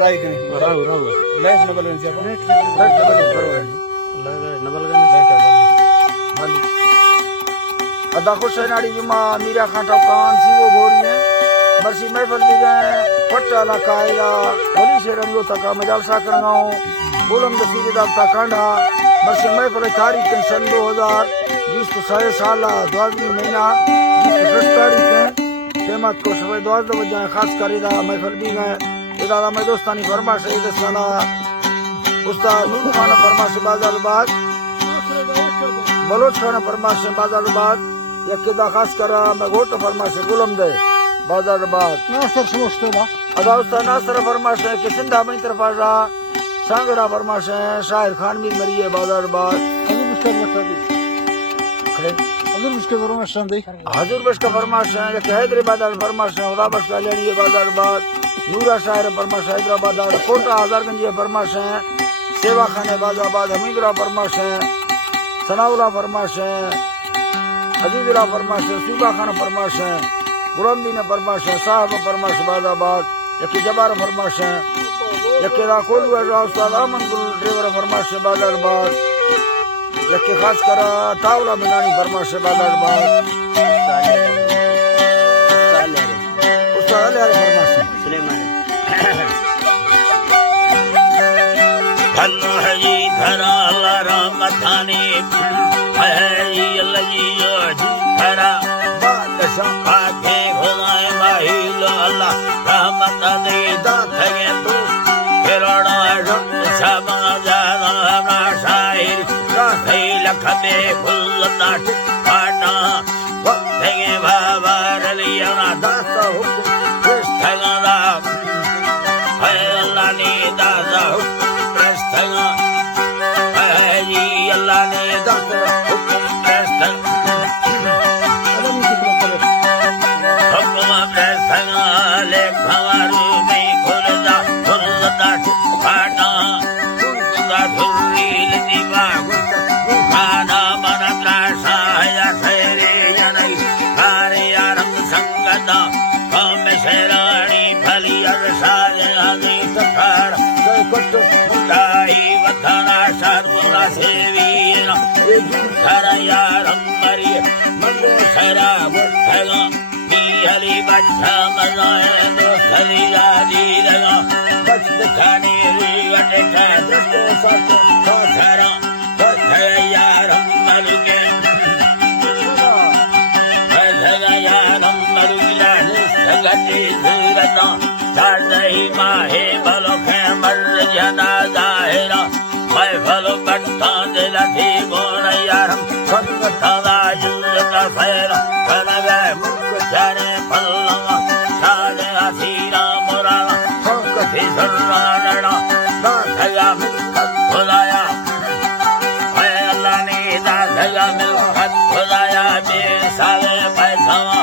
राई कनी राहू राहू less Nobel से लेट नबल हाली अदा खुश है नाड़ी जुमा मीरा खाटा कान सी वो गोरी है मर्सी महफल भी गए पट्टा ला कायला वली से रंगो तका मजाल सा करगाओ बोलम दसी दा ता कांडा मर्सी महफल तारीख सन 2020 तो 6 साल 12 महीना 10 तारीख है तेमत को सवे 12 बजे खास करेदा महफल भी गए इदा मैं दोस्तानी फरमाश है दसाना उस्ताद नूर खान फरमाश बाजारबाद बलोच खान फरमाश बाजारबाद यकिदा खास करा मैं गोट फरमाश गुलम दे बाजारबाद नासर समझते अदा उस्ताद नासर फरमाश है कि सिंधा में तरफ आ सांगड़ा फरमाश है शाहिर खान भी मरी है बाजारबाद अगर मुश्किल फरमाश दी हाजुर बश का फरमाश है कि हैदराबाद फरमाश है खुदा बश का लेनी है बाजारबाद नूरा शायर फरमाश हैदराबाद कोटा हजारगंज फरमाश है सेवा खाने बाजाबाद हमीदरा फरमाश है सनाउला फरमाश है अजीजुला फरमाश है सूबा खान फरमाश है गुरमदीन फरमाश है साहब फरमाश बाजाबाद यकी जबार फरमाश है यकी राकोलू उस्ताद अहमद गुल ड्राइवर फरमाश है बाजारबाद यकी खास करा टावला बनानी फरमाश है बाजारबाद उस्ताद अली फरमाश है सुलेमान धनो है जी धरा अल्लाह रहमतानी है जी अल्लाह जी धरा बादशाह आके खुदाए माहिलो अल्लाह रहमतानी दाथे तू फिरोड़ा रब समाजा ना शायर काहे लखदे फुल्लता पाना वक्ते बाबा रलिया दाता हुक्म इस्तगरा है अल्लाह ने दाता हुक्म अल्लाह ने हुक्म ले खवारू में खुलदा खुलदा पाना खुलदा धुरील दिमाग खाना मनला साया खैरे जनई हारे आरंग संगता काम शेरानी फली अरसाज आदि तखाड़ कोट मुंडाई वथना सर्वला सेवीना धरा यारम मरी मंगो शरा वथगा हली बच्चा मजाए दो हली यादी लगा बच्च खाने री वटे खा दुष्टो सत धरा धरा यारम मरुगे धरा यारम मरुगिला निस्तगति धीरता सारदही माहे बलो खे मर जना जाहिरा मैं फलो बट्टा दिला थी बोन यारम संगता जुलता फैरा कनवे मुख चरे पल्लवा साले आसीरा मुराला संगति सर्वानना दाधया मिलकत खुदाया है अल्लाह ने दाधया मिलकत खुदाया बेसाले पैसावा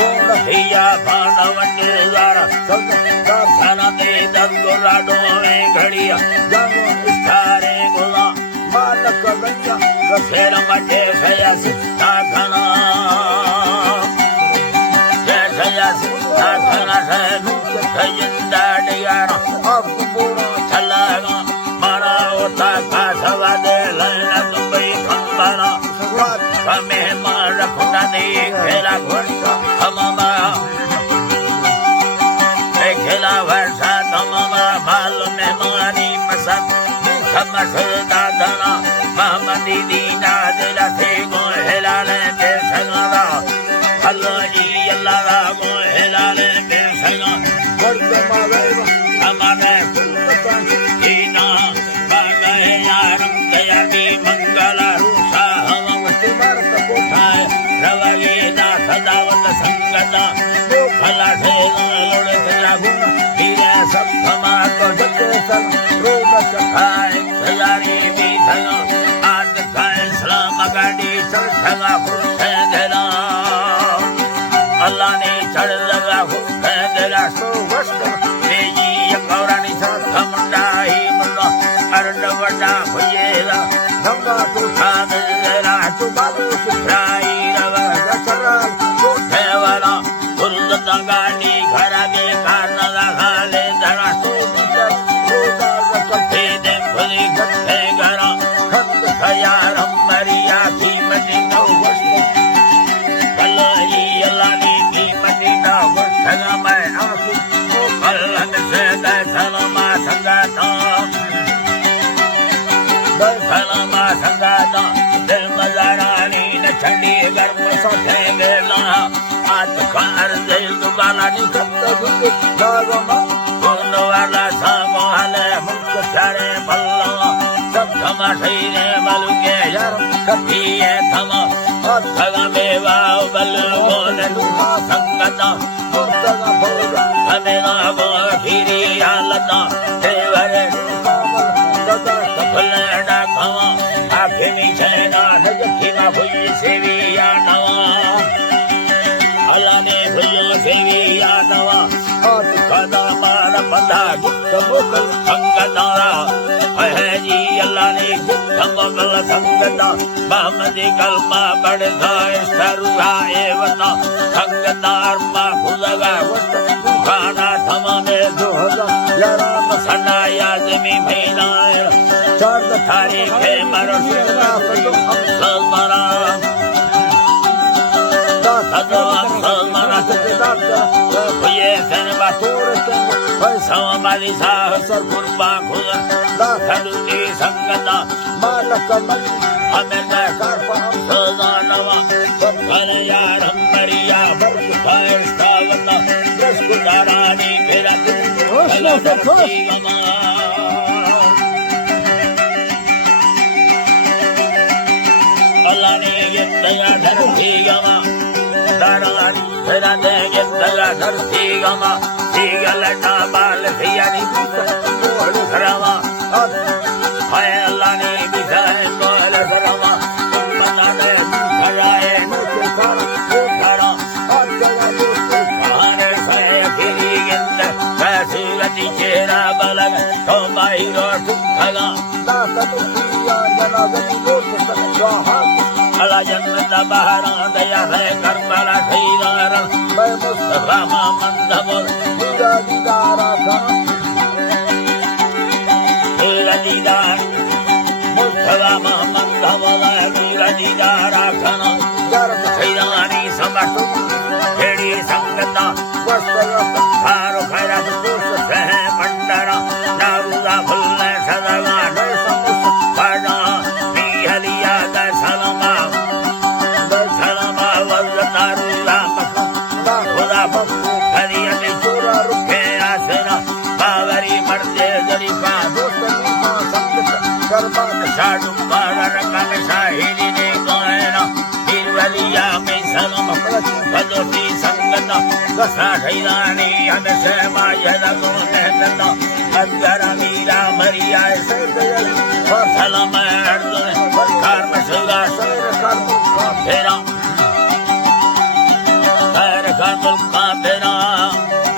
गुण हिया भाना वटे यारा संगता खाना दे दंगुरा डोले घड़िया जंगो इस्तारे गुला बालक गंजा रसेर मटे सया सिस्ता घना जय सिस्ता घना है नुक खयंदा डियारा अब पूरा चलागा मारा होता कासवा दे लल्ला दुबई खंबाना कमे मार खुदा दे खेला घुरसा हमामा खेला वर्षा तमामा बाल में मारी मसक समसर दादना महमदी दीना दिला से गो हिलाले के संगला अल्लाह जी अल्लाह गो हिलाले के संगा वर्ग मावे हमारे कुलतन दीना बागे यार दया की मंगला रूसा हम सिमर कपोठाए रवगे दा सदावत संगता वो भला से लोड़े तेरा गुण हीरा सब थमा तो जगे सल रोग चखाए हजारी भी धना आज खाए सलाम गाड़ी चल धगा फुर्ते देना अल्लाह ने चढ़ लगा फुर्ते देना सो वस्त मेजी यकौरानी साथ मुंडाई मुंडा अरड वडा भुजेला धंगा टूठा देना तू बाबू सुराई रवा दसरा टूठे वाला फुर्लता गाड़ी घरा के कारना खाले धरा सो दी गर्म सोते बेला आज कार दे दुकाना निकट दुख दागमा कोनो वाला सामोहले मुख चारे बल्ला सब थमा ठईने बलु के यार कभी है थमा थगा मेवा बलु बोले संगता मुर्तगा बोला हमेना बोला फिरी हालता देवरे दादा सफले डा खमा आखे नीचे ना नजकी ना हुई सेवी या नवा अल्लाह ने हुई सेवी या नवा हाथ खाना मार बंधा गुप्त मुकल संगतारा है जी अल्लाह ने गुप्त मुकल संगता महमदी कलमा बढ़ता इस्तरुहा एवना संगतार मा खुदगा वस्त खाना थमा में दुहगा यारा मसना याजमी भैना चार्द थारी के मरो शिरा फजो हम सलमाना दासो हम सलमाना ते दाता ये सन बातोर पैसा माली साह सर कुर्बा खुदा दासुनी संगता मालक मल हमें कर हम सजानवा सब घर यार हम मरिया बरक फायस्तावता रसगुदारानी मेरा अल्लाह ने ये दया धरती गमा दारानी तेरा दे ये दया धरती गमा सीगलटा बाल फियानी मोहर धरावा हाय अल्लाह ने बिठाए मोहर धरावा मना ने धराए नोचे सारा वो धरा और जगह दोस्तों कहाने से फिरी गिंद कैसी गति चेहरा बलग तो बाहिर और ठगा दासा तो फिरिया जना गति दोस्त स्वाहा अला जन्नत बहरा दया है करबला खैरार मैं मुस्तफा मंदबल दीदा दीदारा खाना दीदा दीदार मुस्तफा मंदबल दीदा दीदारा खाना जरब खैरानी समट खेड़ी संगता वस्तवत हारो खैरा दोस्त से पंडरा नारुदा फुल्ले सदगा डर समुस पड़ा निहलिया दा सलमा खुदा बख्शो हरियत चोरा रुखे आसरा बावरी मर्दे जरीफा दोस्त नीमा संगत करबा शाडू बारा रकन शाहिरी ने गायना हिरवलिया में सलम बदोती संगत कसा ठैरानी हमेशा मायदा को नहना अगर मीरा मरिया से गई और सलम अर्द कार मशरा शेर कर मुका फेरा मुल्का फेरा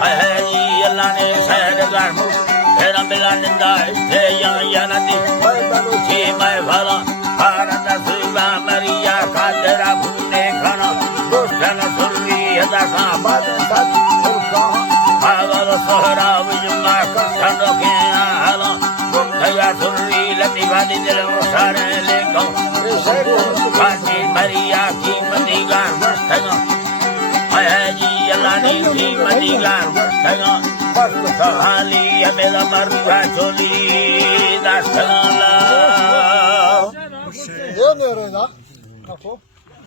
है जी अल्लाह ने शहर घर फेरा मिला निंदा है या नदी मैं बलूची मैं भला भारत सुबा मरिया का तेरा भूने खाना दोस्तन सुरवी हदा का बाद साथ मुल्का भागल सोहरा विजुमा कष्ट के आला गुंडया सुरवी लती वादी दिल सारे लेको काची मरिया की मदीगार वर्षगा जी अल्लाह ने भी मदीगार वर्षगा बस सहाली हमें मरुआ चोली दास्तला ये मेरे ना